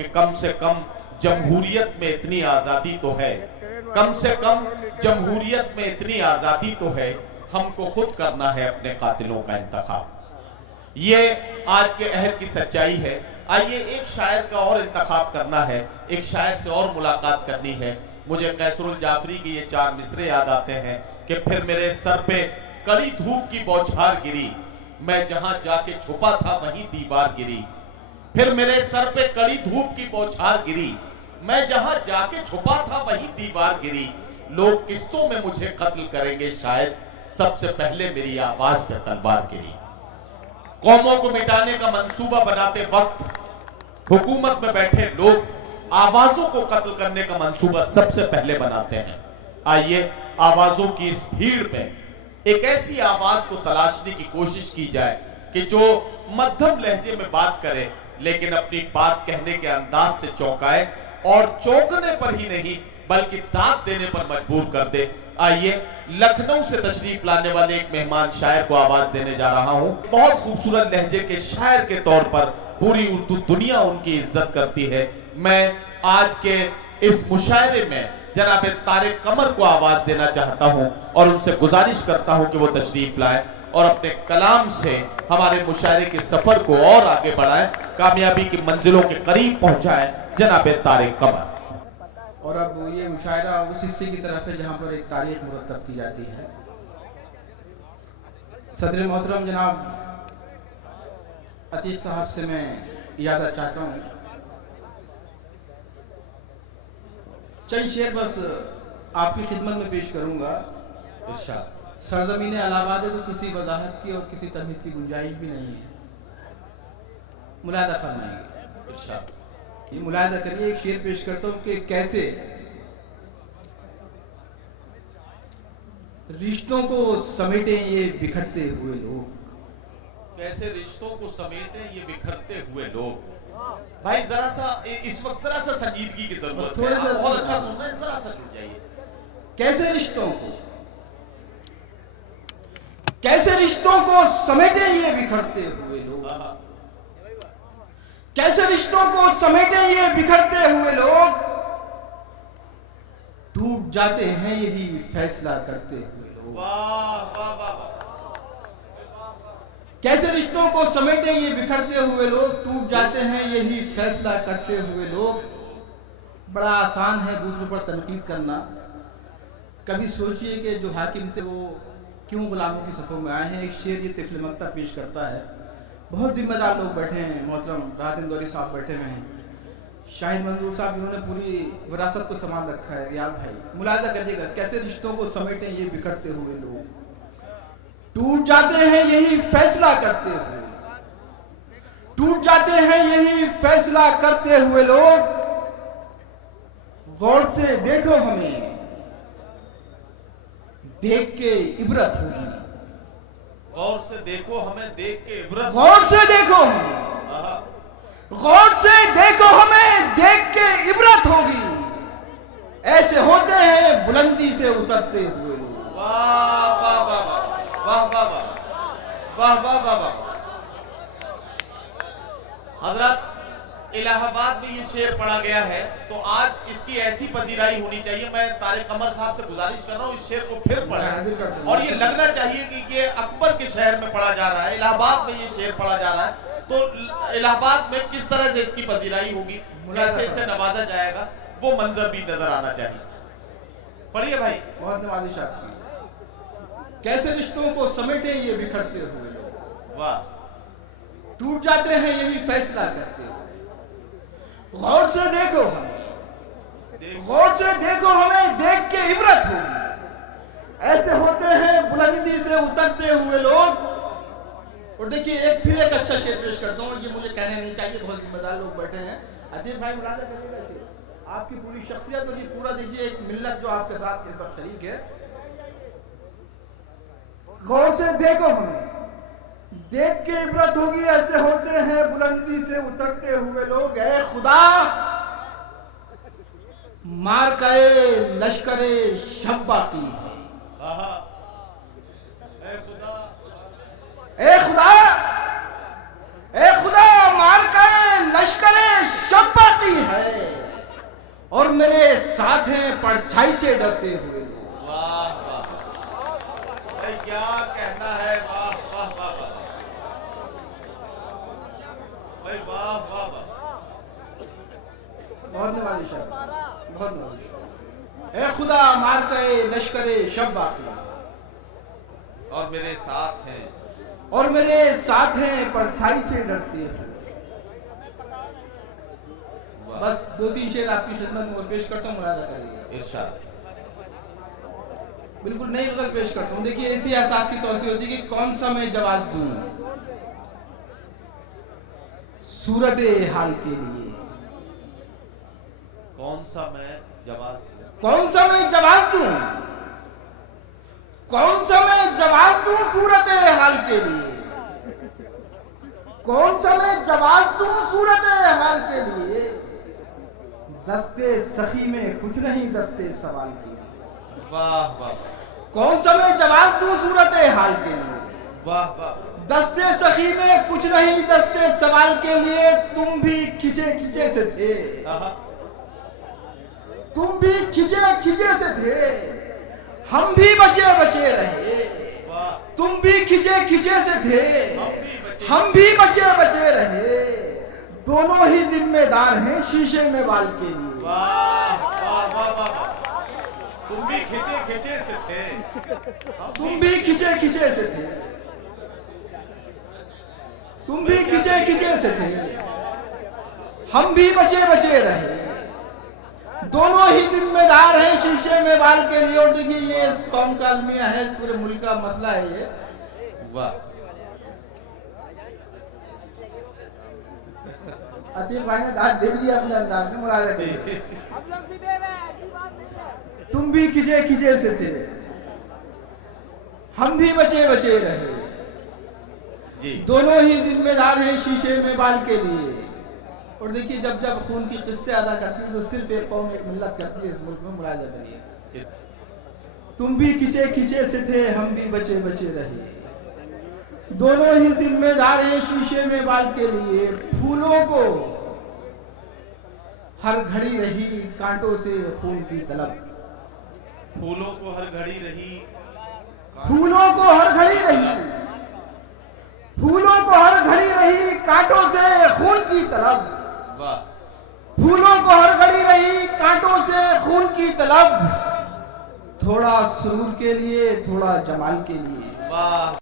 कि कम से कम जमहूरियत में इतनी आजादी तो है, कम से कम जमहूरियत में इतनी आजादी तो है, हमको खुद करना है अपने कातिलों का इंतखाब। ये आज के अहद की सच्चाई है। आइए एक शायर का और इंतखाब करना है, एक शायर से और मुलाकात करनी है। मुझे कैसरुल जाफरी के ये 4 मिसरे याद आते हैं कि फिर मेरे सर पे कड़ी धूप की बौछार गिरी, मैं जहां जाके छुपा था वहीं दीवार गिरी। फिर मेरे सर पे कड़ी धूप की बौछार गिरी, मैं जहां जाके छुपा था वहीं दीवार गिरी। लोग किस्तों में मुझे कत्ल करेंगे शायद, सबसे पहले मेरी आवाज पे तलवार गिरी। कौमों को मिटाने का मंसूबा बनाते वक्त हुकूमत में बैठे लोग आवाजों को कत्ल करने का मंसूबा सबसे पहले बनाते हैं। आइए आवाजों की इस भीड़ में एक ऐसी आवाज को तलाशने की कोशिश की जाए कि जो मध्यम लहजे में बात करे लेकिन अपनी बात कहने के अंदाज से चौंकाए, और चौंकने पर ही नहीं बल्कि दाद देने पर मजबूर कर दे। आइए लखनऊ से तशरीफ लाने वाले एक मेहमान शायर को आवाज देने जा रहा हूं। बहुत खूबसूरत लहजे के शायर के तौर पर पूरी उर्दू दुनिया उनकी इज्जत करती है। मैं आज के इस मुशायरे में जनाब तारिक कमर को आवाज देना चाहता हूं और उनसे गुजारिश करता हूं कि वो तशरीफ लाए और अपने कलाम से हमारे मुशायरे के सफर को और आगे बढ़ाएं, कामयाबी की मंजिलों के करीब पहुंचाएं। जनाब तारिक कमर। और अब ये मुशायरा उस हिस्से की तरफ है जहाँ पर एक तारीख मुरतब की जाती है। सदर मोहतरम जनाब अतीक साहब से मैं इजाज़त चाहता हूँ। चंद शेर बस आपकी खिदमत में पेश करूँगा। सरजमीन इलाहाबाद है तो किसी वजाहत की और किसी तमहीद की गुंजाइश भी नहीं है, मुलाहिदा फरमाइए। ये मुलाहिदा करिए, एक शेर पेश करता हूँ कि कैसे रिश्तों को समेटे ये बिखरते हुए लोग, कैसे रिश्तों को समेटे ये बिखरते हुए लोग। भाई जरा सा इस वक्त जरा सा संजीदगी की जरूरत है। आप बहुत अच्छा सुन रहे हैं, जरा सा जुड़ जाइए। कैसे रिश्तों को समेटे ये बिखरते हुए लोग, कैसे रिश्तों को समेटे ये बिखरते हुए लोग, टूट जाते हैं यही फैसला करते हुए लोग। वाह वाह वाह। कैसे रिश्तों को समेटे ये बिखरते हुए लोग, टूट जाते हैं यही फैसला करते हुए लोग। बड़ा आसान है दूसरों पर तनकीद करना। कभी सोचिए कि जो हाकिम थे वो क्यों गुलामों की सफ़ों में आए हैं। एक शेर ये तिफल मक्ता पेश करता है। बहुत जिम्मेदार लोग बैठे हैं, मोहतरम राहत इंदौरी साहब बैठे हुए हैं, शाहिद मंजूर साहब जिन्होंने पूरी विरासत को संभाल रखा है, रियाल भाई। मुलाहिदा करिएगा, कैसे रिश्तों को समेटे ये बिखरते हुए लोग, टूट जाते हैं यही फैसला करते हुए, टूट जाते हैं यही फैसला करते हुए लोग। गौर से देखो हमें देख के इबरत होगी, गौर से देखो हमें देख के इबरत, गौर से देखो हमें, गौर से देखो हमें देख के इबरत होगी। ऐसे होते हैं बुलंदी से उतरते हुए लोग। वाह वाह वाह वाह वाह वाह वाह वाह वाह। हजरत इलाहाबाद में ये शेर पढ़ा गया है तो आज इसकी ऐसी पजीराई होनी चाहिए। मैं तारिक कमर साहब से गुजारिश कर रहा हूँ इस शेर को फिर पढ़ें, और ये लगना चाहिए कि ये अकबर के शहर में पढ़ा जा रहा है, इलाहाबाद में ये शेर पढ़ा जा रहा है। तो इलाहाबाद में किस तरह से इसकी पजीराई होगी, कैसे इसे नवाजा जाएगा, वो मंजर भी नजर आना चाहिए। पढ़िए भाई। बहुत नवाजिश आपकी। कैसे रिश्तों को समेटे ये बिखरते हुए लोग, वाह, टूट जाते हैं यही फैसला करते हुए। गौर से देखो हमें, गौर से देखो हमें देख के इबरत होगी। ऐसे होते हैं बुलंदी से उतरते हुए लोग। और देखिए एक फिर एक अच्छा शेर पेश करता हूँ, ये मुझे कहने नहीं चाहिए, बहुत जिम्मेदार लोग बैठे हैं। अतीब भाई मुलाजा करिएगा शेर, आपकी पूरी शख्सियत और ये पूरा देखिए एक मिल्लत जो आपके साथ इस वक्त शरीक है। गौर से देखो हमें देख के इबरत होगी। ऐसे होते हैं बुलंदी से उतरते हुए लोग। ऐ खुदा मार कए लश्करे शब बाकी है, ए खुदा ए खुदा मार का लश्करे शब बाकी है और मेरे साथ हैं परछाई से डरते हुए लोग। वाह वाह, भाई क्या कहना है, वाह वाह वाह वाह भाई, वाह वाह वाह, बहुत नवाजी शब्द, बहुत नवाजी शब्द। ए खुदा मार के लश्करे शब बाकी और मेरे साथ हैं, और मेरे साथ हैं परछाई से डरते हैं। बस 2-3 शेर आपकी खिदमत में पेश करता हूँ, मुरादा करिए। इरशाद। बिल्कुल नई गजल पेश करता हूँ। देखिए ऐसी एहसास की तौसीह होती है कि कौन सा मैं जवाब दूं सूरत हाल के लिए, कौन सा मैं जवाब दूं, कौन सा मैं जवाब दूं, कौन सा मैं जवाब दूं सूरत हाल के लिए, कौन सा मैं जवाब दूं सूरत हाल के लिए। दस्ते सखी में कुछ नहीं दस्ते सवाल के लिए। वाह वाह, कौन सा मैं जवाब दूं सूरत हाल के लिए। वाह वाह, दस्ते सखी में कुछ नहीं दस्ते सवाल के लिए। तुम भी खिंचे खिंचे से थे, तुम भी खिंचे खिंचे से थे, हम भी बचे बचे रहे। तुम भी खिंचे खिंचे से थे, हम भी बचे बचे रहे। दोनों ही जिम्मेदार हैं शीशे में बाल के लिए। वाह वाह वाह वाह, तुम भी खिंचे खिंचे से थे, तुम भी खिंचे खिंचे से थे, तुम भी खिंचे खिंचे से थे, हम भी बचे बचे रहे। दोनों ही जिम्मेदार हैं शीशे में बाल के लिए। और देखिए ये इस कौम का अलमिया है, पूरे मुल्क का मसला है ये। वाह, अतीक भाई ने दाद दे दिया अपने अंदाज में, मुरादा करिए। तुम भी खिंचे खिंचे से थे, हम भी बचे बचे रहे। जी। दोनों ही जिम्मेदार हैं शीशे में बाल के लिए। और देखिए जब जब खून की किस्तें अदा करती है तो सिर्फ एक कौम एक मिल्लत करती है इस मुल्क में, मुरादा करिए। तुम भी खिंचे खिंचे से थे, हम भी बचे बचे रहे। दोनों ही जिम्मेदार हैं शीशे में बाल के लिए। फूलों को हर घड़ी रही कांटों से खून की तलब, फूलों को हर घड़ी रही, फूलों को हर घड़ी रही, फूलों को हर घड़ी रही कांटों से खून की तलब। वाह, फूलों को हर घड़ी रही कांटों से खून की तलब। थोड़ा सुरूर के लिए, थोड़ा जमाल के लिए। वाह।